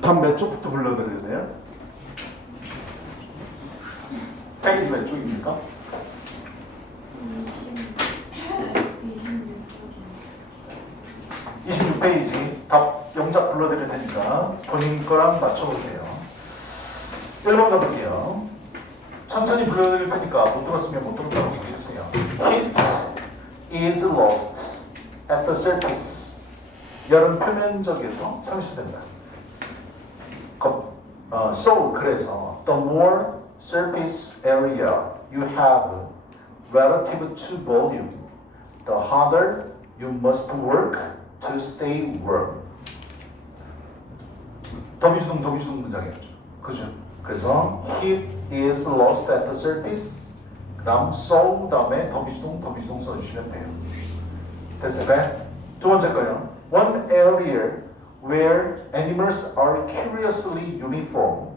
답 몇 쪽부터 불러드려야 돼요? 페이지 몇 쪽입니까? 26페이지 답 영작 불러드릴 테니까 본인 거랑 맞춰보세요. 1번 가볼게요. 천천히 불러드릴 테니까 못 들었으면 못 들었다고 얘기해주세요. Heat is lost at the surface. 열은 표면적에서 상실된다. So 그래서 the more surface area you have relative to volume, the harder you must work to stay warm. 더비수동 문장이었죠. 그죠? 그래서 heat is lost at the surface. 그 다음 so 다음에 더비수동 써주시면 돼요. 됐을까요? 두 번째 거요. One area where animals are curiously uniform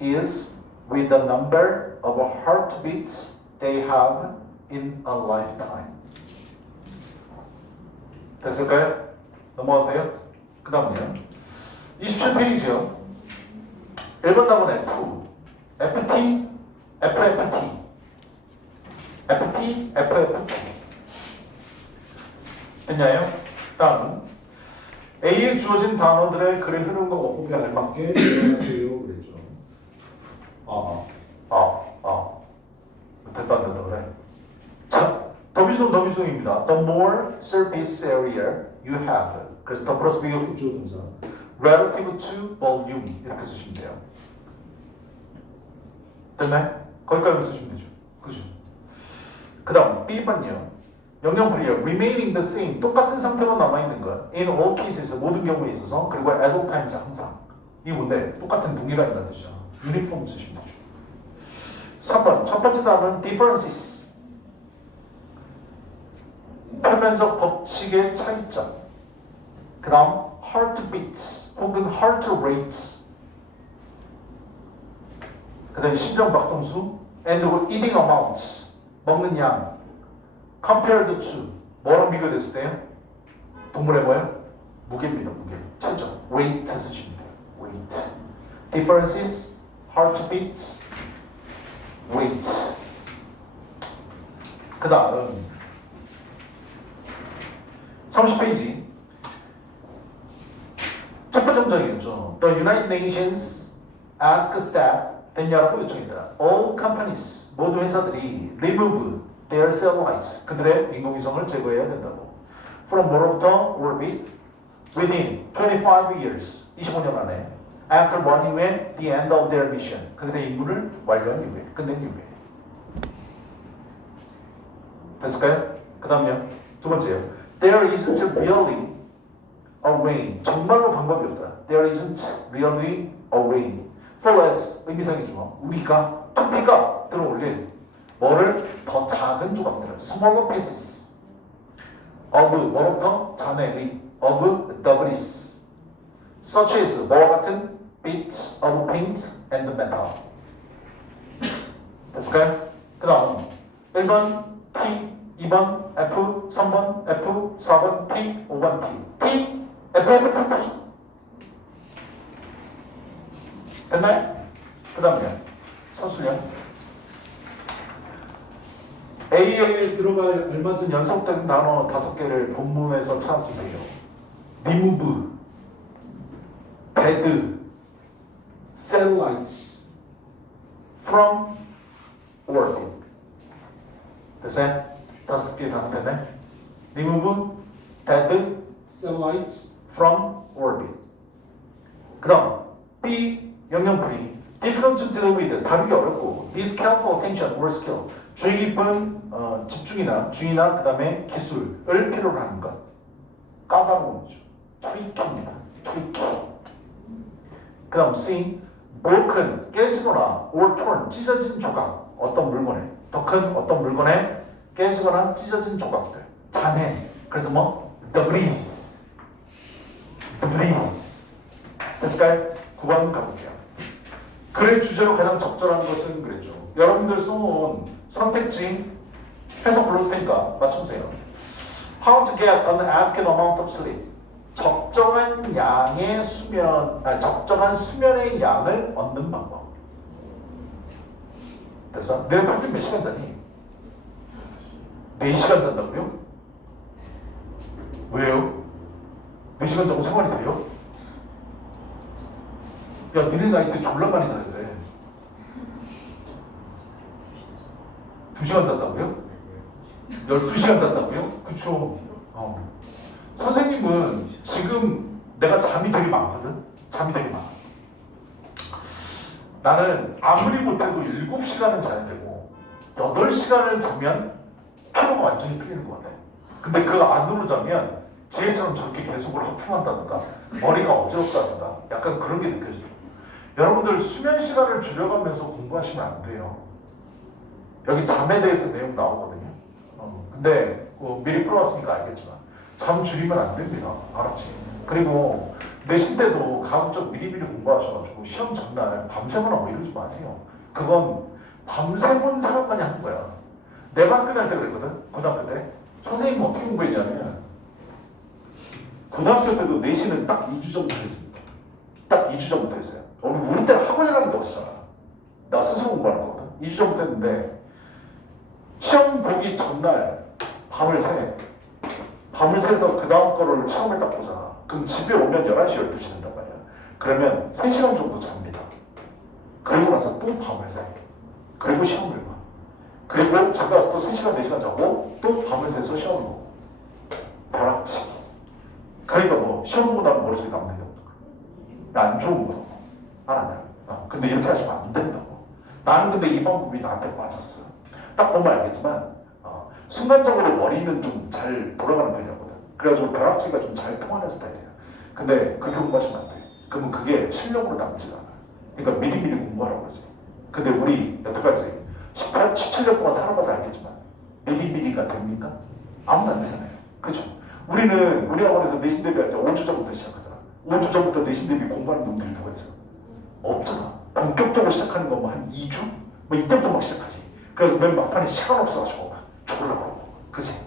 is with the number of heartbeats they have in a lifetime. 됐을까요? 넘어가도 돼요? 그 다음은요. 27페이지요. 1번 답은 F. FT, FFT. FT, FFT. 됐나요? 다음. A에 주어진 단어들의 글의 흐름과 어법에 알맞게 표현하세요. 그랬죠. 됐다 그래. 자, 더비수동입니다. The more surface area you have. 그래서 더 플러스 B가 주어 동사. Relative to volume 이렇게 쓰시면 돼요. 됐나요? 거기까지 쓰시면 되죠. 그죠? 그 다음 B번요. 영영풀이요. Remaining the same. 똑같은 상태로 남아있는 것. In all cases. 모든 경우에 있어서. 그리고 at all times. 항상. 이게 뭔데? 똑같은 동일한이라는 뜻이죠. Uniform 쓰시면 되죠. 3번. 첫 번째 답은 differences. 표면적 법칙의 차이점. 그 다음 heartbeats 혹은 heart rates. 그 다음에 심정박동수 and eating amounts. 먹는 양. compared to 뭐랑 비교됐을 때요? 동물의 뭐요? 무게입니다. 무게. 체중. weight 쓰시면 돼요. weight. differences, heartbeats, weight. 그 다음 30페이지 첫 번째 문장이었죠. The United Nations asks that 됐냐라고 요청이다. All companies 모든 회사들이 remove their satellites 그들의 인공위성을 제거해야 된다고. From 뭐로부터 orbit within 25 years 25년 안에 after running at the end of their mission 그들의 임무를 완료한 이후에 끝낸 이후에. 됐을까요? 그 다음요. 두 번째요. There isn't really a way. 정말로 방법이 없다. There isn't really a way for us 의미상이죠. 우리가 투피가 들어올릴 뭐를 더 작은 조각들을 smaller pieces of 뭐로부터 잔해의 of debris such as 뭐와 같은 bits of paint and metal. 됐을까요? 그 다음 1번 T 2번 F 3번 F 4번 T 5번 T T F F T T 됐나요? 그 다음요 선수요. A에 들어갈 알맞은 연속된 단어 5개를 본문에서 찾으세요. remove, bed, satellites, from, orbit. 됐어요? 5개 단어 됐네? remove, bed, satellites, from, orbit. 그 다음 B, 영영풀이 difficult to deal with, 다루기 어렵고 this careful attention or skill 주의 깊은 집중이나 주의나 그 다음에 기술을 필요로 하는 것. 까다로운 거죠. 트리키입니다. 트리키. 그 다음 C. broken, 깨지거나 or torn, 찢어진 조각. 어떤 물건에, 더 큰 어떤 물건에 깨지거나 찢어진 조각들. 잔해. 그래서 뭐? debris. debris. 됐을까요? 9번 가볼게요. 글의 주제로 가장 적절한 것은 그랬죠. 여러분들 써놓은 선택지 해석 불러줄 테니까 맞춰보세요. How to get an adequate amount of sleep. 적정한 양의 수면, 적정한 수면의 양을 얻는 방법. 그래서 내가 평균 몇 시간 자니? 4시간 잔다고요? 왜요? 4시간 자고 생활이 돼요? 야, 니네 나이 때 졸라 많이 자야 돼. 2시간 잔다고요? 12시간 잔다고요? 그쵸. 선생님은 지금 내가 잠이 되게 많거든? 잠이 되게 많아. 나는 아무리 못해도 7시간은 자야 되고 8시간을 자면 피로가 완전히 풀리는 것 같아. 근데 그 안으로 자면 지혜처럼 저렇게 계속을 하품한다든가 머리가 어지럽다든가 약간 그런 게 느껴져요. 여러분들 수면 시간을 줄여가면서 공부하시면 안 돼요. 여기 잠에 대해서 내용 나오거든요. 근데 미리 풀어왔으니까 알겠지만 잠 줄이면 안 됩니다. 알았지? 그리고 내신 때도 가급적 미리미리 공부하셔가지고 시험 전날 밤새거나 뭐 이러지 마세요. 그건 밤새 본 사람만이 하는 거야. 내가 학교 다닐 때 그랬거든. 고등학교 때 선생님은 어떻게 공부했냐면 고등학교 때도 내신은 딱 2주 전부터 했습니다. 딱 2주 전부터 했어요. 우리 때는 학원이라는 게 없었잖아. 나 스스로 공부하는 거거든. 2주 전부터 했는데 시험 보기 전날 밤을 새서 그 다음 거를 시험을 딱 보잖아. 그럼 집에 오면 11시, 12시 된단 말이야. 그러면 3시간 정도 잡니다. 그리고 나서 또 밤을 새. 그리고 시험을 봐. 그리고 집에 와서 또 3시간, 4시간 자고 또 밤을 새서 시험을 보고. 벼락치. 그러니까 뭐 시험 보고 나면 머릿속에 남는 게 없는 거야. 안 좋은 거라고. 알았나요? 근데 이렇게 하시면 안 된다고. 나는 근데 이 방법이 나한테 맞았어. 딱 보면 알겠지만 순간적으로 머리는 좀 잘 돌아가는 편이었거든. 그래가지고 벼락치기가 좀 잘 통하는 스타일이야. 근데 그렇게 공부하시면 안 돼. 그러면 그게 실력으로 남지가 않아. 그러니까 미리미리 공부하라고 그러지. 근데 우리 여태까지 17년 동안 살아봐서 알겠지만 미리미리가 됩니까? 아무도 안 되잖아요. 그렇죠? 우리 학원에서 내신 대비할 때 5주 전부터 시작하잖아. 5주 전부터 내신 대비 공부하는 놈들이 누가 있어? 없잖아. 본격적으로 시작하는 건 뭐 한 2주? 뭐 이때부터 막 시작하지. 그래서 맨 막판에 시간 없어가지고 막 죽으려고 그러고. 그치?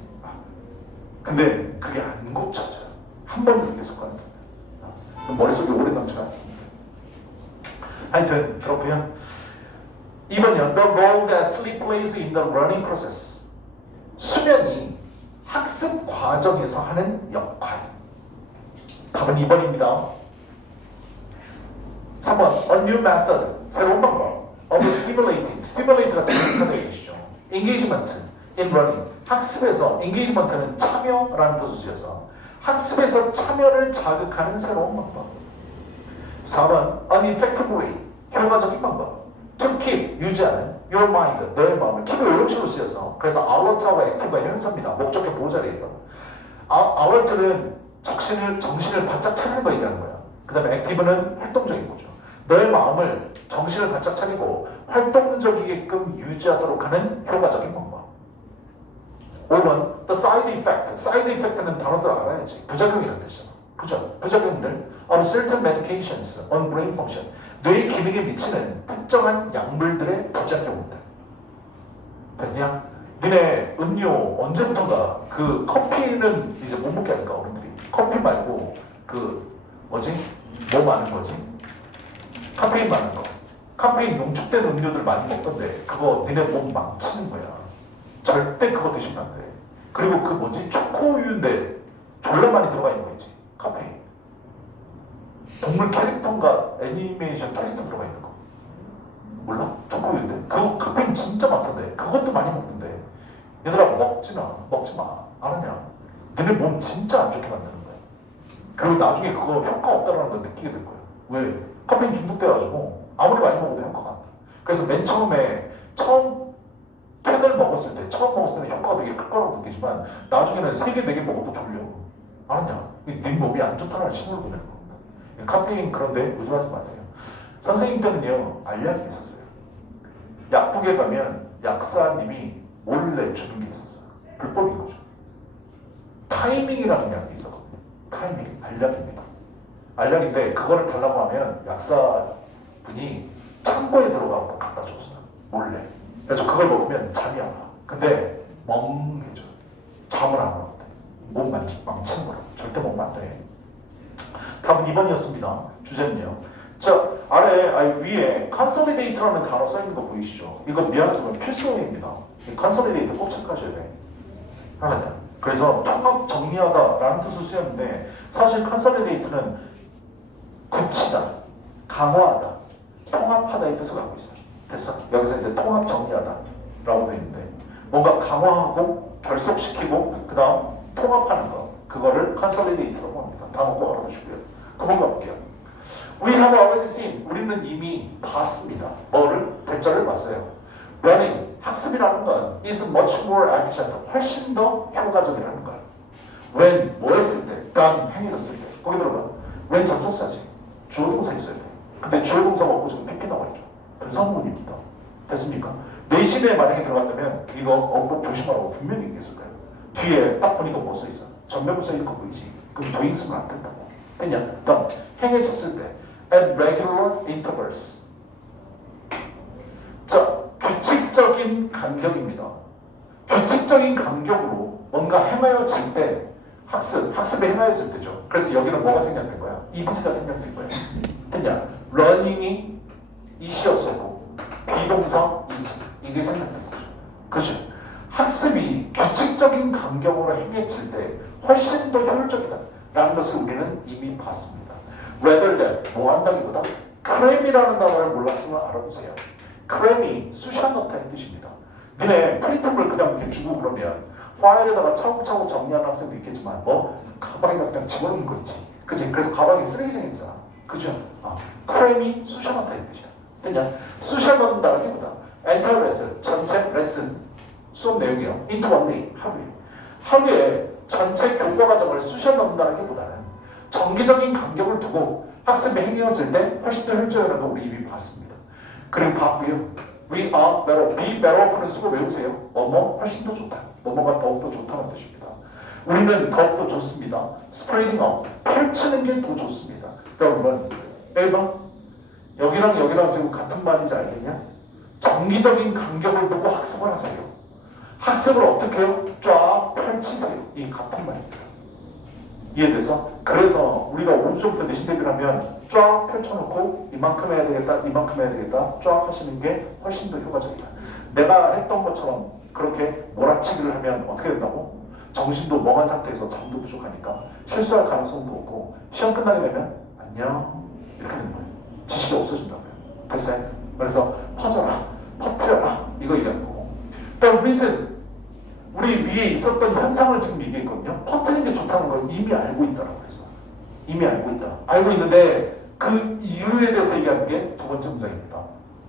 근데 그게 안 고쳐져요. 한 번 그렇게 습관이 됩니다. 머릿속에 오래 남지가 않습니다. 하여튼 그렇고요. 2번이요. The role that sleep plays in the learning process. 수면이 학습 과정에서 하는 역할. 답은 2번입니다. 3번. A new method. 새로운 방법. of stimulating. stimulate가 자극하다 얘기시죠. engagement in learning. 학습에서 engagement는 참여라는 뜻을 지어서 학습에서 참여를 자극하는 새로운 방법. 4번. an effective way. 효과적인 방법. to keep. 유지하는 your mind. 너의 마음을 keep을 요령식으로 쓰여서 그래서 alert와 active가 형용사입니다. 목적격 보호자리예요. alert는 정신을 바짝 차리는 거 얘기하는 거야. 그 다음에 active는 활동적인 거죠. 너의 마음을 정신을 바짝 차리고 활동적이게끔 유지하도록 하는 효과적인 방법. 5번, the side effect. side effect는 단어들 알아야지. 부작용이라는 뜻이잖아. 부작용들 of certain medications on brain function. 뇌의 기능에 미치는 특정한 약물들의 부작용들. 됐냐? 니네 음료 언제부턴가 그 커피는 이제 못 먹게 하니까 어른들이 커피 말고 그 뭐지? 뭐 많은 거지? 카페인 많은 거. 카페인 농축된 음료들 많이 먹던데 그거 니네 몸 망치는 거야. 절대 그거 드시면 안 돼. 그리고 그 뭐지? 초코우유인데 졸라 많이 들어가 있는 거 있지? 카페인. 동물 캐릭터인가 애니메이션 캐릭터 들어가 있는 거. 몰라? 초코우유인데? 그거 카페인 진짜 많던데. 그것도 많이 먹던데. 얘들아 먹지 마. 알았냐? 너네 몸 진짜 안 좋게 만드는 거야. 그리고 나중에 그거 효과 없다는 걸 느끼게 될 거야. 왜? 카페인 중독돼가지고 아무리 많이 먹어도 효과가 안 나. 그래서 맨 처음에 캔을 먹었을 때 처음 먹었을 때는 효과가 되게 클 거라고 느끼지만 나중에는 3개, 4개 먹어도 졸려. 알았냐? 네 몸이 안 좋다는 신호를 보내는 겁니다. 카페인 그런데 의존하지 마세요. 선생님 때는요 알약이 있었어요. 약국에 가면 약사님이 몰래 주는 게 있었어요. 불법인 거죠. 타이밍이라는 약이 있었거든요. 타이밍, 알약입니다. 알약인데 그거를 달라고 하면 약사분이 창고에 들어가서 갖다 줬어요. 몰래. 그래서 그걸 먹으면 잠이 안 와. 근데 멍해져. 잠을 안 오는데. 몸 망치는 거라고. 절대 먹으면 안 돼. 답은 2번이었습니다. 주제는요. 자, 위에 consolidate라는 단어 써있는 거 보이시죠? 이거 미안하지만 필수형입니다. consolidate 꼭 체크하셔야 돼. 하나냐. 그래서 통합 정리하다라는 뜻을 쓰였는데 사실 consolidate는 굳히다, 강화하다, 통합하다의 뜻을 갖고 있어요. 됐어. 여기서 이제 통합 정리하다라고 되어 있는데 뭔가 강화하고 결속시키고 그 다음 통합하는 거 그거를 consolidate라고 합니다. 단어 꼭 알아두시고요. 그거 볼게요. We have already seen. 우리는 이미 봤습니다. 뭐를? 대절을 봤어요. Learning, 학습이라는 건 is much more efficient. 훨씬 더 효과적이라는 걸. When, 뭐 했을 때? done, 행해졌을 때. 거기 들어봐. when 접속사지. 주어 동사 있어야 돼. 근데 주어 동사가 없고 지금 PP 나와 있죠. 분사구문입니다. 됐습니까? 내신에 만약에 들어갔다면 이거 어법 조심하라고 분명히 얘기했을 거예요. 뒤에 딱 보니까 뭐 써있어? 전면부사 이거 보이지? 그럼 doing 쓰면 안 된다고. 됐냐? 다음, 행해졌을 때 at regular intervals. 자, 규칙적인 간격입니다. 규칙적인 간격으로 뭔가 행하여질 때 학습에 행하여질 때죠. 그래서 여기는 뭐가 생략된 거야? EBC가 생략된 거야. 됐냐? 러닝이 이시였었고 비동사 이시 이게 생략된 거죠. 그렇죠? 학습이 규칙적인 간격으로 행해질 때 훨씬 더 효율적이다 라는 것을 우리는 이미 봤습니다. rather than 뭐 한다기보다 cram이라는 단어를 몰랐으면 알아보세요. cram이 쑤셔넣다의 뜻입니다. 니네 프린트물 그냥 이렇게 주고 그러면 파일에다가 차곡차곡 정리하는 학생도 있겠지만 가방에 그냥 집어넣는 거 있지. 그치? 그래서 가방이 쓰레기장이잖아. 그죠? cram이 쑤셔넣다의 뜻이야. 됐냐? 쑤셔넣는다기보다 entire lesson, 전체 레슨 수업 내용이요. into one day, 하루에 전체 교과 과정을 쑤셔넣는다는 게 보다는 정기적인 간격을 두고 학습이 행해질 때 훨씬 더 효율적이라는 거 우리 이미 봤습니다. 그리고 봤고요. We are better, be better는 수고 외우세요. 훨씬 더 좋다. 뭐뭐가 더욱더 좋다는 뜻입니다. 우리는 더욱더 좋습니다. spreading out, 펼치는 게 더 좋습니다. 여러분, 1번 여기랑 지금 같은 말인지 알겠냐? 정기적인 간격을 두고 학습을 하세요. 학습을 어떻게 해요? 쫙 펼치세요. 이 같은 말입니다. 이해돼서? 그래서 우리가 5주부터 내신 대비를 하면 쫙 펼쳐놓고 이만큼 해야 되겠다, 이만큼 해야 되겠다 쫙 하시는 게 훨씬 더 효과적이다. 내가 했던 것처럼 그렇게 몰아치기를 하면 어떻게 된다고? 정신도 멍한 상태에서 잠도 부족하니까 실수할 가능성도 없고 시험 끝나게 되면 안녕 이렇게 되는 거예요. 지식이 없어진다고요. 됐어요? 그래서 퍼져라, 퍼뜨려라 이거 얘기하는 거고. The reason 우리 위에 있었던 현상을 지금 얘기했거든요. 퍼뜨리는 게 좋다는 걸 이미 알고 있다라고 해서 이미 알고 있다. 알고 있는데 그 이유에 대해서 얘기하는 게 두 번째 문장입니다.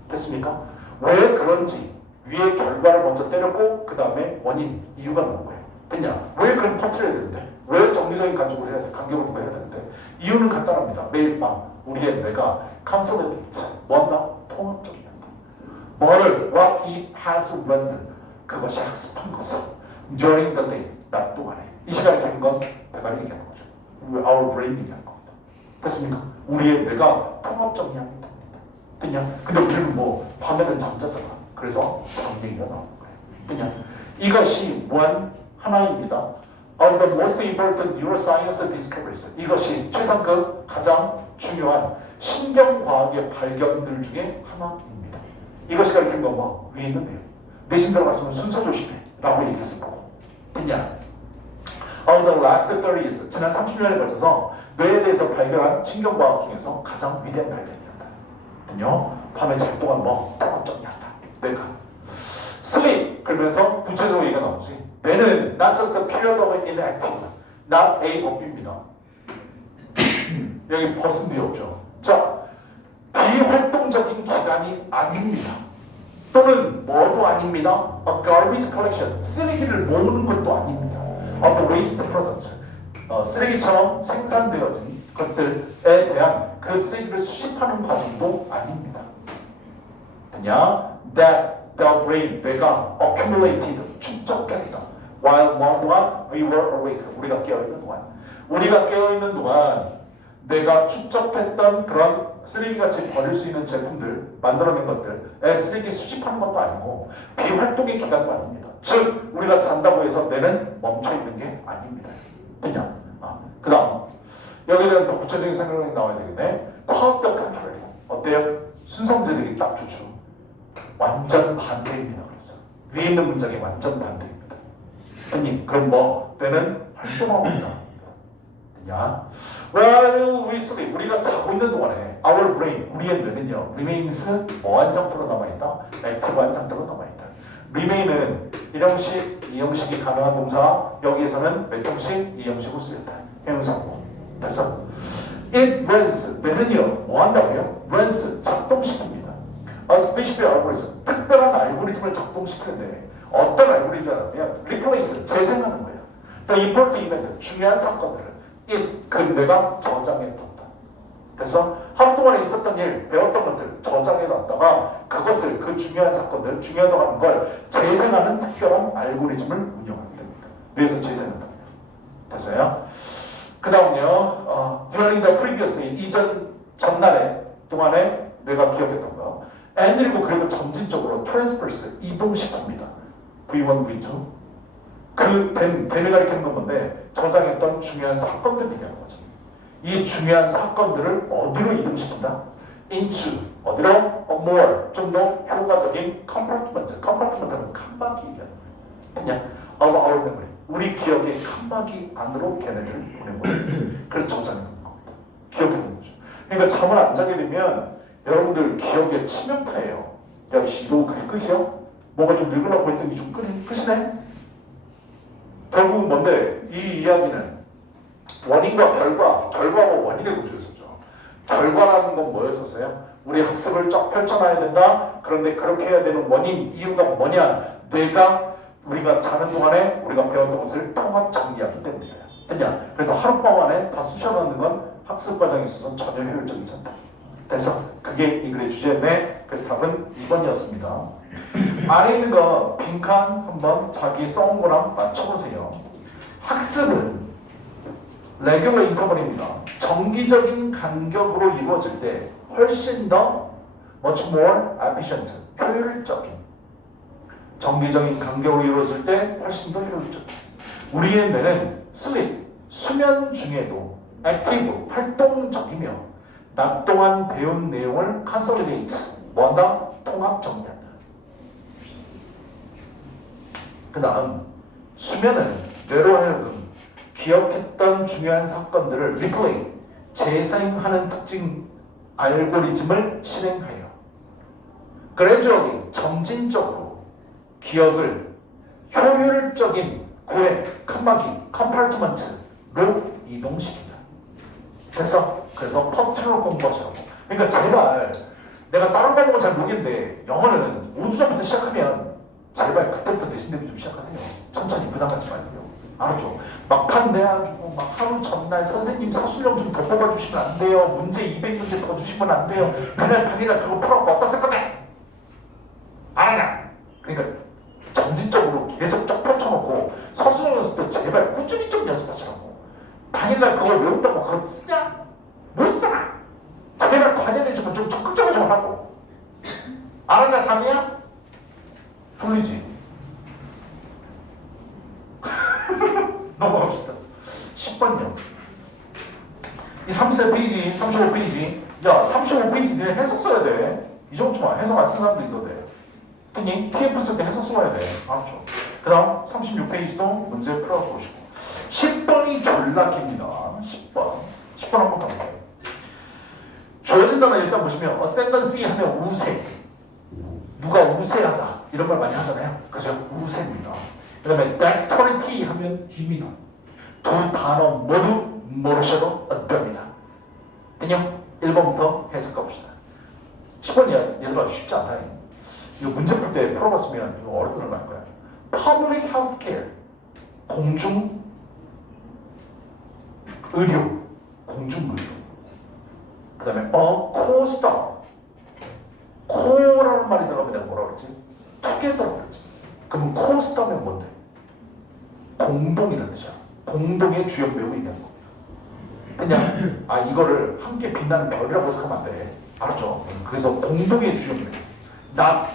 됐습니까? 왜 그런지 위에 결과를 먼저 때렸고 그 다음에 원인, 이유가 나온 거예요. 됐냐? 왜 그럼 퍼뜨려야 되는데? 왜 정기적인 간격을 해야 돼? 간격을 두고 해야 되는데? 이유는 간단합니다. 매일 밤 우리의 뇌가 consolidate, 뭐한다? 통합적이다. 뭐를 what it has learned 그것이 학습한 것을 during the day, 낮 동안에 이 시간에 되는 건 내가 얘기하는 거죠. Our brain 얘기하는 겁니다. 됐습니까? 우리의 뇌가 통합 정리하게 됩니다. 됐냐? 근데 우리는 밤에는 잠자잖아. 그래서 그런 얘기가 나오는 거예요. 됐냐? 이것이 하나입니다. Of the most important neuroscience discoveries. 이것이 최상급 가장 중요한 신경과학의 발견들 중에 하나입니다. 이것이 가리키는 건 위에 있는 내용. 내신 들어갔으면 순서 조심해 라고 얘기했을 거고. 됐냐? Of the last 30 years, 지난 30년에 걸쳐서 뇌에 대해서 발견한 신경과학 중에서 가장 위대한 발견이었다. 됐냐? 밤에 잘 동안 통합적이었다. 뇌가. Sleep, 그러면서 구체적으로 얘기가 나오지. 뇌는 not just a period of inactive, not A of B입니다. 여기 벗은 뒤 없죠. 자, 비활동적인 기간이 아닙니다. 또는 뭐도 아닙니다. A garbage collection, 쓰레기를 모으는 것도 아닙니다. Of the waste products, 쓰레기처럼 생산되어진 것들에 대한 그 쓰레기를 수집하는 과정도 아닙니다. 그냥 that the brain, 뇌가 accumulated, 축적했다. While one 동안 we were awake, 우리가 깨어있는 동안. 우리가 깨어있는 동안 내가 축적했던 그런 쓰레기같이 버릴 수 있는 제품들, 만들어낸 것들, 쓰레기 수집하는 것도 아니고 비활동의 기간도 아닙니다. 즉, 우리가 잔다고 해서 뇌는 멈춰있는 게 아닙니다. 그냥 그 다음 여기에 대한 더 구체적인 생각이 나와야 되겠네. quite the contrary. 어때요? 순서대로 딱 좋죠. 완전 반대입니다. 그래서 위에 있는 문장이 완전 반대입니다. 아니 그럼 뭐 때는 활동하고 있다. 냐? While we sleep, 우리가 자고 있는 동안에 our brain, 우리의 뇌는요 remains 뭐한 상태로 남아있다? active한 상태로 남아있다. remain은 1형식, 2형식이 가능한 동사, 여기에서는 몇 형식? 2형식으로 쓰였다. 형용사고. 됐어? It runs, 뇌는요 뭐 한다고요? runs, 작동시킵니다. A specific algorithm, 특별한 알고리즘을 작동시키는데 어떤 알고리즘이냐면 replace, 재생하는 거예요. The important event, 중요한 사건들을 그 뇌가 저장해 뒀다. 그래서 하루 동안에 있었던 일, 배웠던 것들 저장해 놨다가 그것을 그 중요한 사건들, 중요하다고 하는 걸 재생하는 특별한 알고리즘을 운영하게 됩니다. 뇌에서 재생한다. 됐어요? 그 다음요, during the previously, 전날에 동안에 뇌가 기억했던 거. and 그리고 점진적으로 transfers, 이동시킵니다. V1, V2. 그 뱀이 가리키는 건 뭔데 저장했던 중요한 사건들을 얘기하는 거죠. 이 중요한 사건들을 어디로 이동시킨다? into 어디로? more 좀 더 효과적인 compartment. compartment는 칸막이 얘기하는 거예요. 그냥 of our memory 우리 기억의 칸막이 안으로 걔네들을 보내버려요. 그래서 저장해 놓는 겁니다. 기억해 놓는 거죠. 그러니까 잠을 안 자게 되면 여러분들 기억에 치명타예요. 야, 너 그게 끝이야? 뭐가 좀 읽으려고 했더니 좀 끝이네? 결국은 뭔데? 이 이야기는 원인과 결과와 원인의 구조였었죠. 결과라는 건 뭐였었어요? 우리 학습을 쫙 펼쳐놔야 된다. 그런데 그렇게 해야 되는 원인, 이유가 뭐냐? 뇌가 우리가 자는 동안에 우리가 배웠던 것을 통합 정리하기 때문이에요. 됐냐? 그래서 하룻밤 안에 다 쑤셔넣는 건 학습 과정에 있어서 전혀 효율적이지 않다. 됐어? 그게 이 글의 주제인데 그래서 답은 2번이었습니다. 안에 있는 거 빈칸 한번 자기 써온 거랑 맞춰보세요. 학습은 레귤러 인터벌입니다. 정기적인 간격으로 이루어질 때 훨씬 더 much more efficient, 효율적인. 정기적인 간격으로 이루어질 때 훨씬 더 효율적인. 우리의 뇌는 sleep, 수면 중에도 active, 활동적이며 낮 동안 배운 내용을 consolidate, 뭐한다? 통합 정리한다. 그 다음 수면은 뇌로 하여금 기억했던 중요한 사건들을 replay, 재생하는 특징 알고리즘을 실행하여 gradually, 점진적으로 기억을 효율적인 구획, 칸막이, compartment로 이동시킨다. 그래서 퍼트로 공부하시라고. 그러니까 제발 내가 다른 과목은 잘 모르겠는데 영어는 5주 전부터 시작하면 제발 그때부터 내신 대비 좀 시작하세요. 천천히 부담 갖지 말고요. 알았죠? 막판 내가지고 막 하루 전날 선생님 사수령 좀 더 뽑아주시면 안 돼요. 문제 200문제 더 주시면 안 돼요. 그날 당일날 그거 풀어갖고 어디다 쓸 건데? 알아냐? 그러니까 점진적으로 계속 쫙 펼쳐놓고 서술형 연습도 제발 꾸준히 좀 연습하시라고. 당일날 그걸 외운다고 그거 쓰냐? 못 쓰나? 제발 과제 내주면 좀 적극적으로 좀 하고. 알아냐 답이야? 풀리지? 넘어갑시다. 10번요. 이 34페이지, 35페이지. 야, 35페이지 니네 해석 써야 돼. 이 정도만 해석 안 쓴 사람도 있던데. 흔히 TF 쓸 때 해석 써야 돼. 알았죠? 그 다음 36페이지도 문제 풀어보시고 10번이 졸라 깁니다. 10번 한번 가볼게요. 주어진 단어 일단 보시면 ascendancy 하면 우세, 누가 우세하다 이런 걸 많이 하잖아요. 그죠? 우세입니다. 그 다음에 dexterity 하면 힘이다. 두 단어 모두 모르셔도 어렵니다. 그냥 1번부터 해석 가봅시다. 10번이 얘들아 쉽지 않다. 이거 문제 풀 때 풀어봤으면 이거 어렵게 날 거야. Public Healthcare, 공중 의료, 공중 의료. 그 다음에 co-star, co라는 말이 들어가면 내가 뭐라 그랬지? together라고 그랬지. 그럼 co-star면 뭔데? 공동이라는 뜻이야. 공동의 주역 배우 얘기하는 겁니다. 그냥 이거를 함께 빛나는 별이라고 생각하면 안 돼. 알았죠? 그래서 공동의 주역 배우.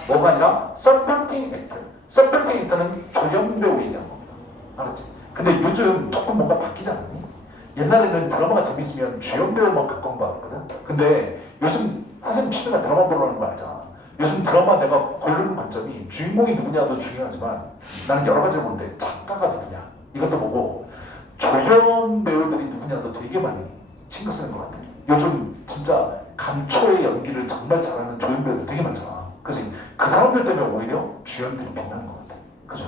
뭐가 아니라 supporting actor. supporting actor는 조연 배우 얘기하는 겁니다. 알았지? 근데 요즘 조금 뭔가 바뀌지 않았니? 옛날에는 드라마가 재밌으면 주연 배우만 가까운 거 같거든. 근데 요즘 선생님 취미가 드라마 보러는 거 알잖아. 요즘 드라마 내가 고르는 관점이 주인공이 누구냐도 중요하지만 나는 여러 가지를 보는데 작가가 누구냐 이것도 보고 조연 배우들이 누구냐도 되게 많이 신경 쓰는 것 같아. 요즘 진짜 감초의 연기를 정말 잘하는 조연 배우들 되게 많잖아. 그치? 그 사람들 때문에 오히려 주연들이 빛나는 것 같아. 그죠?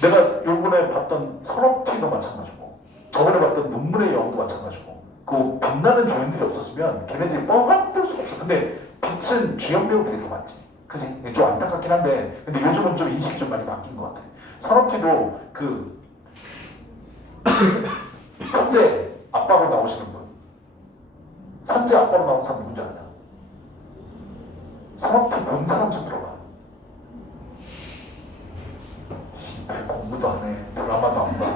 내가 요번에 봤던 선업티도 마찬가지고 저번에 봤던 눈물의 여우도 마찬가지고 그 빛나는 조연들이 없었으면 걔네들이 뻥 뜰 수가 없어. 근데 빛은 주연 배우들이 더 많지. 그치? 좀 안타깝긴 한데 근데 요즘은 좀 인식이 좀 많이 바뀐 것 같아. 선업티도 그 선재 아빠로 나오시는 분 선재 아빠로 나온 사람 누군지 아냐? 선업티 본 사람 좀 들어봐. 공부도 안 해, 드라마도 안 봐,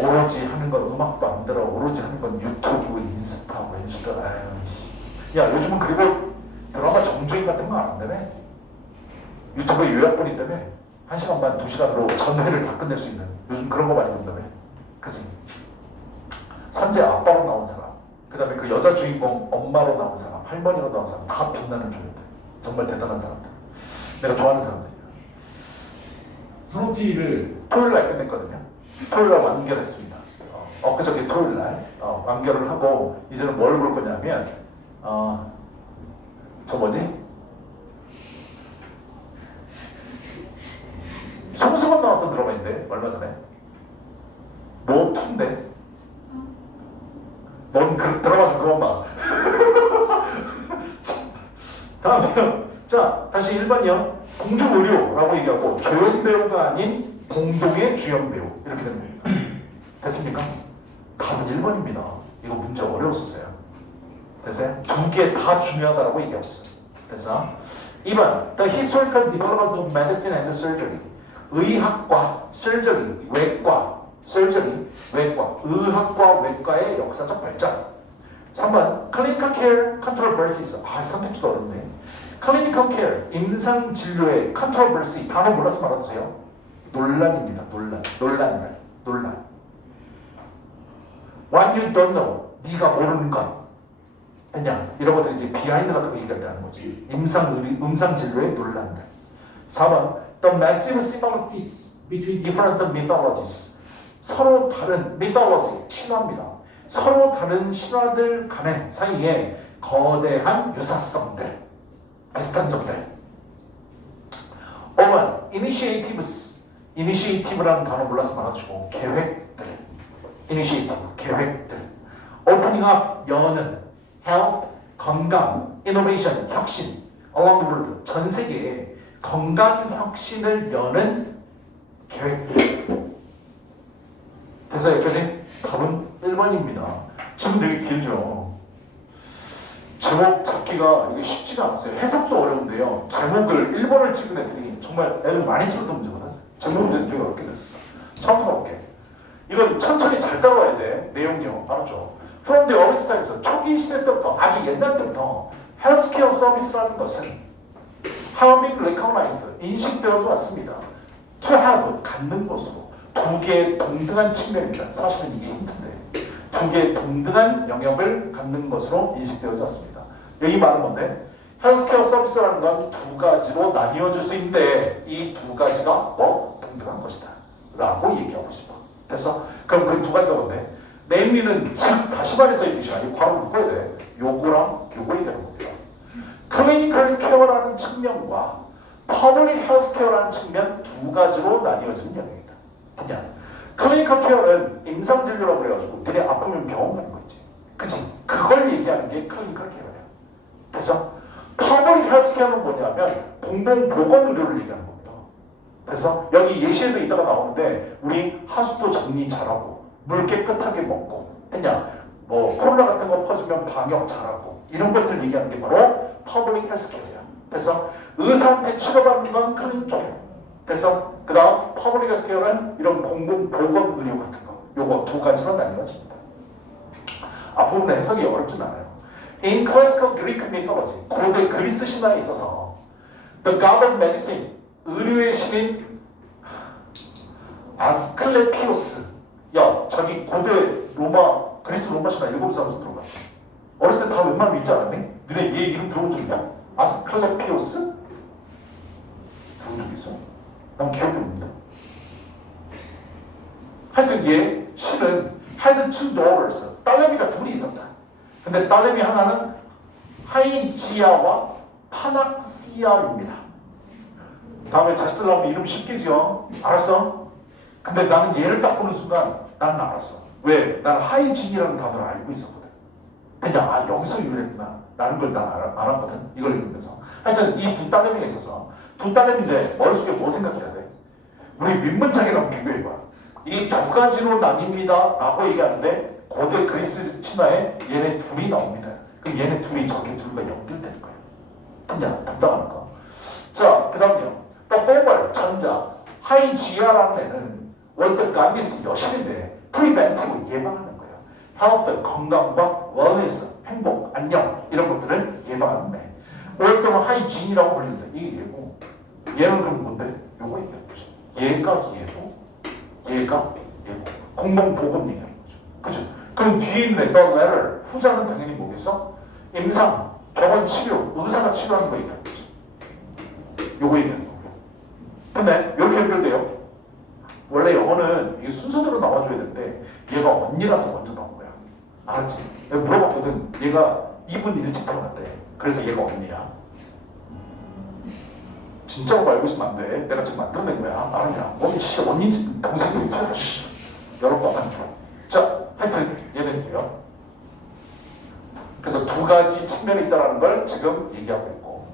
오로지 하는 건 음악도 안 들어, 오로지 하는 건 유튜브, 인스타, 왼수다. 야 요즘은 그리고 드라마 정주행 같은 거 안 한다며? 유튜브에 요약본이 있다며? 1시간 반, 2시간으로 전회를 다 끝낼 수 있는 요즘 그런 거 많이 본다며? 그치? 선재 아빠로 나온 사람, 그 다음에 그 여자 주인공 엄마로 나온 사람, 할머니로 나온 사람 다 빛나는 조연들. 정말 대단한 사람들. 내가 좋아하는 사람들이야. 선호티를 토요일날 끝냈거든요. 토요일날 완결했습니다. 엊그저께 토요일날 완결을 하고 이제는 뭘 볼 거냐면 저 뭐지? 송승헌 나왔던 드라마인데 얼마 전에 뭐 2인데 넌 그 드라마 좀 그만 봐. 다음이요. 자 다시 1번이요. 공중의료라고 얘기하고 조연 배우가 아닌 공동의 주연 배우 이렇게 되는 겁니다. 됐습니까? 답은 1번입니다. 이거 문제 어려웠었어요. 됐어요? 2개 다 중요하다고 얘기하고 있어요. 됐어? 2번 The historical development of medicine and surgery. 의학과 surgery, 외과 surgery, 외과 의학과 외과의 역사적 발전. 3번 Clinical care controversies. 선택지도 어렵네. Clinical care, 임상진료의 controversy, 단어 몰라서 말아주세요. 논란입니다. 논란. What you don't know, 네가 모르는 것. 그냥 이런 것들이 이제 비하인드 같은 거 얘기할 때 하는 거지. 임상진료의 논란들. 4번 The massive similarities between different mythologies. 서로 다른 mythology, 신화입니다. 서로 다른 신화들 간의 사이에 거대한 유사성들. 비슷한 점들. 5번 initiatives. initiative라는 단어 몰라서 말아주고 계획들. initiative, 계획들. opening up, 여는 health, 건강, innovation, 혁신. around the world, 전 세계에 건강 혁신을 여는 계획들. 됐어요? 여기까지? 답은 1번입니다. 지금 되게 길죠? 제목 찾기가 이게 쉽지가 않았어요. 해석도 어려운데요. 제목을 1번을 찍은 애들이 정말 애들 많이 틀었던 문제거든. 제목 문제는 되게 어렵게 됐었어. 처음부터 볼게. 이건 천천히 잘 따라와야 돼. 내용요. 알았죠? From the early times, 초기 시대 때부터 아주 옛날 때부터 헬스케어 서비스라는 것은 having recognized, 인식되어져 왔습니다. To have, 갖는 것으로. 2개의 동등한 측면입니다. 사실은 이게 힌트인데 2개의 동등한 영역을 갖는 것으로 인식되어져 왔습니다. 여기 말은 뭔데? 헬스케어 서비스라는 건 2가지로 나뉘어질 수 있는데 이 2가지가 뭐? 동등한 것이다 라고 얘기하고 싶어. 됐어? 그럼 그 2가지가 뭔데? 네임리는 즉 다시 말해서 이 뜻이 아니고 바로 묶어야 돼. 요거랑 요거이 되는 겁니다. 클리니컬 케어라는 측면과 퍼블릭 헬스케어라는 측면 2가지로 나뉘어지는 영역이다. 그냥 클리니컬 케어는 임상진료라고 그래가지고 너네 아프면 병원 가는 거 있지. 그치? 그걸 얘기하는 게 클리니컬 케어야. 그래서 퍼블릭 헬스케어는 뭐냐면 공공보건의료를 얘기하는 겁니다. 그래서 여기 예시에도 이따가 나오는데 우리 하수도 정리 잘하고 물 깨끗하게 먹고 했냐 뭐 코로나 같은 거 퍼지면 방역 잘하고 이런 것들 얘기하는 게 바로 퍼블릭 헬스케어야. 그래서 의사한테 치료받는 건 클리니컬 케어. 그래서 그 다음 퍼블릭 헬스케어는 이런 공공보건의료 같은 거 요거 2가지로 나뉘어집니다. 앞부분의 해석이 어렵진 않아요. In classical Greek mythology, 고대 그리스 신화에 있어서 the god of medicine, 의료의 신인 아스클레피오스. 야, 저기 고대 로마 그리스 로마 신화 일곱 사람 들어봤어. 어렸을 때 다 웬만하면 읽지 않았니? 너네 얘 이름 들어본 적 있냐? 아스클레피오스? 들어본 적 있어? 난 기억이 없는데. 하여튼 얘 실은 had two daughters. 딸내미가 둘이 있었다. 근데 딸내미 하나는 하이지아와 파낙시아입니다. 다음에 자식들 나오면 이름 쉽게 지어. 알았어? 근데 나는 얘를 딱 보는 순간 나는 알았어. 왜? 나는 하이진이라는 단어를 알고 있었거든. 그냥 아 여기서 유래했구나 라는 걸 난 알았거든. 이걸 읽으면서. 하여튼 이 두 딸내미가 있어서 두 딸내미인데 머릿속에 뭐 생각해야 돼? 우리 윗문장이랑 비교해봐. 이 두 가지로 나뉩니다 라고 얘기하는데 고대 그리스 신화에 얘네 둘이 나옵니다. 그럼 얘네 둘이 저렇게 둘과 연결되는 거예요. 그냥 답답한 거. 자, 그 다음요. The former, 전자, 하이지아라는 애는 was the goddess 여신인데 preventative, 예방하는 거예요. health, 건강과 wellness, 행복, 안녕 이런 것들을 예방하는 애. 오랫동안 하이진이라고 불리는데 이게 얘고 얘는 그럼 뭔데? 요거 얘기하는 거죠. 얘가 얘고 얘가 얘고 공동보건 얘기하는 거죠. 그죠? 그럼 뒤에 있는 the letter, 후자는 당연히 뭐겠어? 임상, 병원 치료, 의사가 치료하는 거 얘기하는 거죠. 요거 얘기하는 거고. 근데 이렇게 연결돼요. 원래 영어는 이게 순서대로 나와줘야 되는데 얘가 언니라서 먼저 나온 거야. 알았지? 내가 물어봤거든. 얘가 2분 일찍 태어났대. 그래서 얘가 언니야. 진짜로 알고 있으면 안 돼. 내가 지금 만들어낸 거야. 알았냐? 언니 동생이 있잖아. 여러 번 안 줘. 자, 하여튼 얘는요. 그래서 두 가지 측면이 있다는 걸 지금 얘기하고 있고.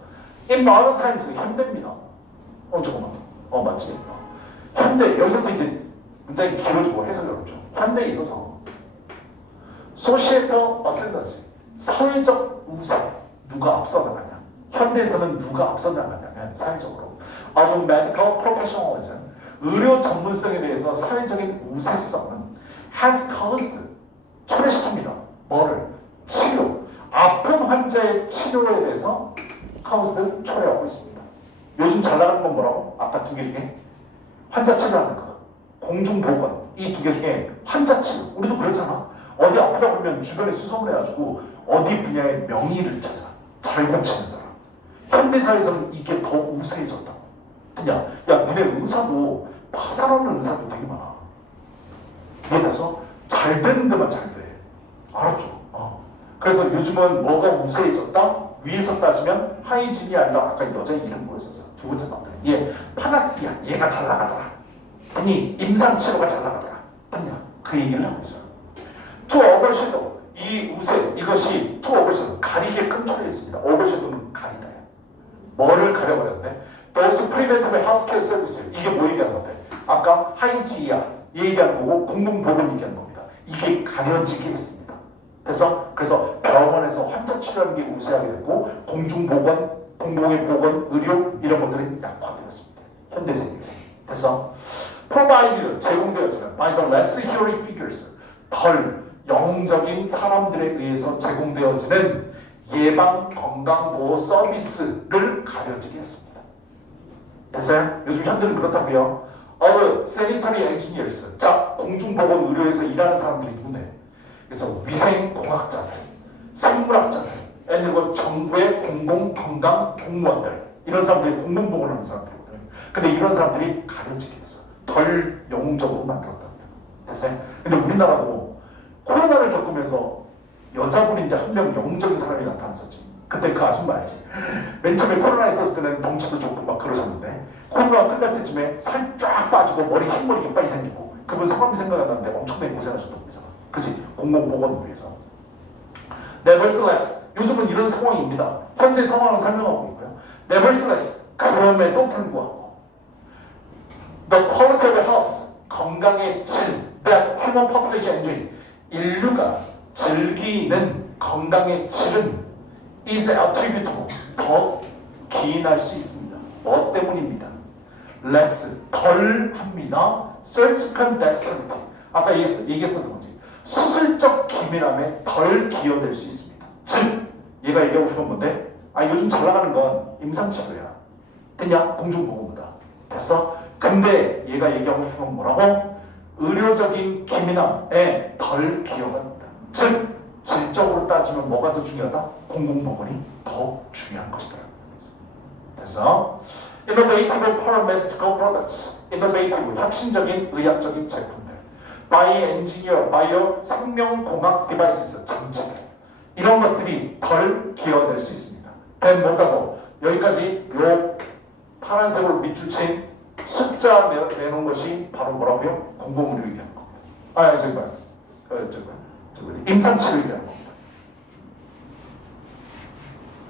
In modern times, 현대입니다. 잠깐만. 맞지? 현대, 여기서부터 이제 문장이 길어지고 해석이 어렵죠. 현대에 있어서 Societal ascendancy, 사회적 우세, 누가 앞서 나가냐. 현대에서는 누가 앞서 나가냐면 사회적으로 of medical professionalism, 의료 전문성에 대해서 사회적인 우세성은 has caused, 초래시킵니다. 뭐를? 치료, 아픈 환자의 치료에 대해서 caused, 초래하고 있습니다. 요즘 잘 나가는 건 뭐라고? 아까 두 개 중에 환자 치료하는 거, 공중보건, 이 두 개 중에 환자 치료. 우리도 그렇잖아. 어디 아프다 그러면 주변에 수소문 해가지고 어디 분야의 명의를 찾아 잘 고치는 사람. 현대사회에서는 이게 더 우세해졌다. 그냥 야 너네 의사도 파산하는 의사도 되게 많아. 이해돼서 잘 되는 데만 잘 돼. 알았죠? 그래서 요즘은 뭐가 우세해졌다? 위에서 따지면 하이진이 아니라 아까 여자 이름 뭐였었어? 두 번째 나왔더니 얘 파나스야. 얘가 잘 나가더라. 아니 임상치료가 잘 나가더라. 아니야. 그 얘기를 하고 있어. To overshadow, 이 우세, 이것이 to overshadow, 가리게끔 처리했습니다. overshadow는 가리다. 뭐를 가려버렸는데? Those preventive healthcare services, 이게 뭐 얘기하는 건데? 아까 하이지야 얘기하는 거고 공공보건 얘기하는 겁니다. 이게 가려지게 했습니다. 그래서 병원에서 환자 치료하는 게 우세하게 됐고 공중보건, 공공의 보건, 의료 이런 것들이 약화되었습니다. 현대세계에서. 그래서 provided, 제공되어지는 by the less heroic figures, 덜 영웅적인 사람들에 의해서 제공되어지는 예방 건강보호 서비스를 가려지게 했습니다. 됐어요? 요즘 현대는 그렇다고요. Our sanitary engineers, 자 공중보건 의료에서 일하는 사람들이 누구네? 그래서 위생공학자들, 생물학자들, 그리고 정부의 공공건강 공무원들, 이런 사람들이 공공보건하는 사람들이거든요. 근데 이런 사람들이 가려지게 했어. 덜 영웅적으로 만들었답니다. 됐어요? 근데 우리나라도 코로나를 겪으면서 여자분인데 한 명 영웅적인 사람이 나타났었지. 그때 그 아줌마 알지? 맨 처음에 코로나 있었을 때는 덩치도 좋고 막 그러셨는데 코로나가 끝날 때쯤에 살 쫙 빠지고 머리 흰머리 이빨이 생기고 그분 성함이 생각 안 나는데 엄청나게 고생하셨던 분이잖아. 그치? 공공보건을 위해서. Nevertheless, 요즘은 이런 상황입니다. 현재 상황을 설명하고 있고요. Nevertheless, 그럼에도 불구하고 The quality of health, 건강의 질 that human population enjoy, 인류가 즐기는 건강의 질은 is attributable, 더 기인할 수 있습니다. 뭐 때문입니다? less, 덜 합니다. surgical dexterity, 아까 얘기했었던 거지. 수술적 기민함에 덜 기여될 수 있습니다. 즉, 얘가 얘기하고 싶은 건데, 요즘 잘 나가는 건 임상치료야. 됐냐? 공중보건보다. 됐어? 근데 얘가 얘기하고 싶은 건 뭐라고? 의료적인 기민함에 덜 기여가 됩니다. 즉 질적으로 따지면 뭐가 더 중요하다? 공공보건이 더 중요한 것이다. 그래서 innovative pharmaceutical products, innovative 혁신적인 의학적인 제품들, bioengineer, bio 생명공학 디바이스 장치들 이런 것들이 덜 기여될 수 있습니다. 뭐다고 여기까지 요 파란색으로 밑줄 친 숫자 내놓은 것이 바로 뭐라고요? 공공의료 얘기하는 겁니다. 아 저기 봐요. 임상치료 얘기하는 겁니다.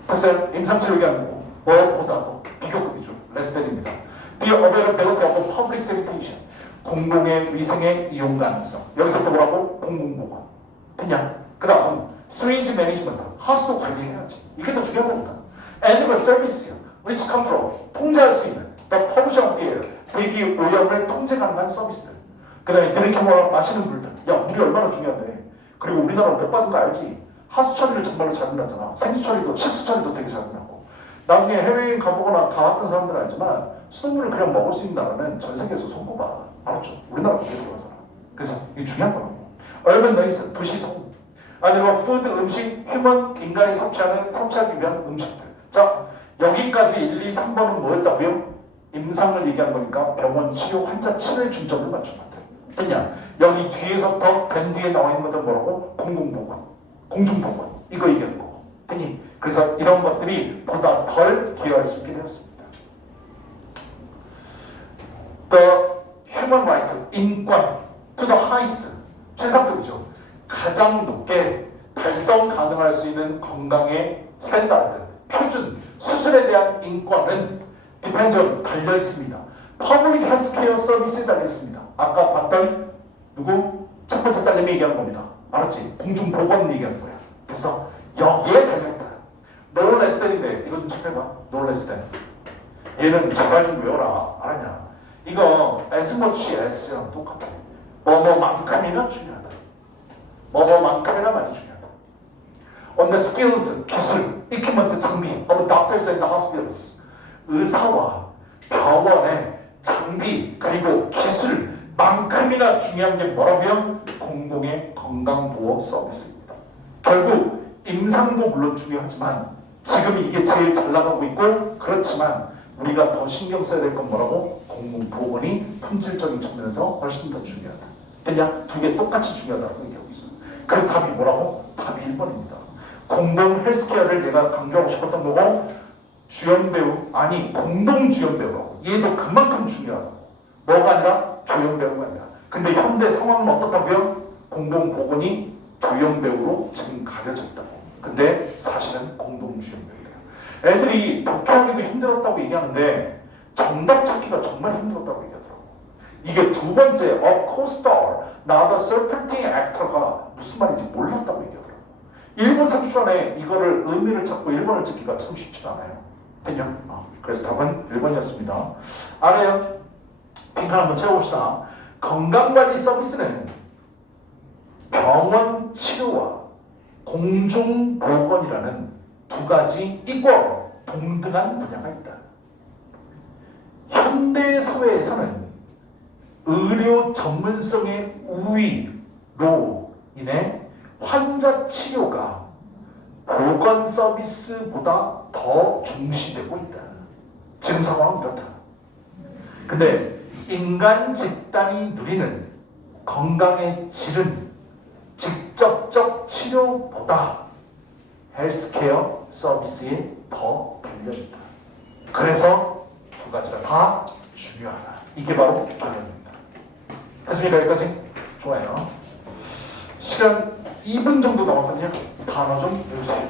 됐어요? 임상치료 얘기하는 거고 뭐보다도 비교급이죠. 레스덴입니다. The availability of public sanitation, 공공의 위생의 이용 가능성. 여기서부터 뭐라고? 공공보건. 됐냐? 그 다음 sewage management, 하수도 관리해야지. 이게 더 중요하다니까. Animal service, which control, 통제할 수 있는 the pollution of air, 대기 오염을 통제 가능한 서비스들. 그 다음에 드링킹 워터, 마시는 물들. 야, 물이 얼마나 중요한데. 그리고 우리나라 몇 받은 거 알지? 하수 처리를 정말로 잘 끝났잖아. 생수 처리도, 식수 처리도 되게 잘 끝났고. 나중에 해외여행 가보거나 가봤던 사람들은 알지만 수돗물을 그냥 먹을 수 있는 나라는 전 세계에서 손꼽아. 알았죠? 우리나라 그렇게 들어가잖아. 그래서 이게 중요한 거라고. 얼른 너희는 도시 소. 아니면 푸드, 음식, 휴먼, 인간이 섭취하기 위한 음식들. 자, 여기까지 1, 2, 3번은 뭐였다고요? 임상을 얘기한 거니까 병원 치료, 환자 치료에 중점을 맞춘 것 같아요. 됐냐? 여기 뒤에서부터 밴 뒤에 나와 있는 것들 뭐라고? 공공보건, 공중보건 이거 얘기하는 거고. 됐니? 그래서 이런 것들이 보다 덜 기여할 수 있게 되었습니다. The human right, 인권, to the highest, 최상급이죠. 가장 높게 달성 가능할 수 있는 건강의 스탠다드, 표준, 수준에 대한 인권은 depends on, 달려 있습니다. Public healthcare 서비스에 달려 있습니다. 아까 봤던 누구? 첫 번째 딸내미 얘기하는 겁니다. 알았지? 공중보건 얘기하는 거야. 그래서 여기에 달려있다. No less than인데 이거 좀 체크해봐. No less than. 얘는 제발 좀 외워라. 알았냐? 이거 as much as랑 똑같아. 뭐뭐만큼이나 중요하다. 뭐뭐만큼이나 많이 중요하다. On the skills, 기술, equipment, 장비 of doctors and hospitals. 의사와 병원의 장비 그리고 기술만큼이나 중요한 게 뭐라고요? 공공의 건강보호 서비스입니다. 결국 임상도 물론 중요하지만 지금 이게 제일 잘 나가고 있고 그렇지만 우리가 더 신경 써야 될 건 뭐라고? 공공보건이 품질적인 측면에서 훨씬 더 중요하다. 그냥 두 개 똑같이 중요하다고 얘기하고 있어요. 그래서 답이 뭐라고? 답이 1번입니다. 공공 헬스케어를 내가 강조하고 싶었던 거고 주연배우, 아니 공동주연배우라고. 얘도 그만큼 중요하다고. 뭐가 아니라 조연배우가 아니라. 근데 현대 상황은 어떻다고요? 공공보건이 조연배우로 지금 가려졌다고. 근데 사실은 공동주연배우예요. 애들이 독해하기도 힘들었다고 얘기하는데 정답 찾기가 정말 힘들었다고 얘기하더라고. 이게 두 번째 A co-star, not a supporting actor가 무슨 말인지 몰랐다고 얘기하더라고. 1번 30초에 이거를 의미를 찾고 1번을 찍기가 참 쉽지가 않아요. 됐냐? 그래서 답은 1번이었습니다. 알아요? 빈칸 한번 채워봅시다. 건강관리 서비스는 병원 치료와 공중보건이라는 두 가지 이권 동등한 분야가 있다. 현대 사회에서는 의료 전문성의 우위로 인해 환자 치료가 보건 서비스보다 더 중시되고 있다. 지금 상황은 이렇다. 근데 인간 집단이 누리는 건강의 질은 직접적 치료보다 헬스케어 서비스에 더 달려있다. 그래서 두 가지가 다 중요하다. 이게 바로 결론입니다. 됐습니까? 여기까지? 좋아요. 시간 2분 정도 남았거든요. 단어 좀 외우세요.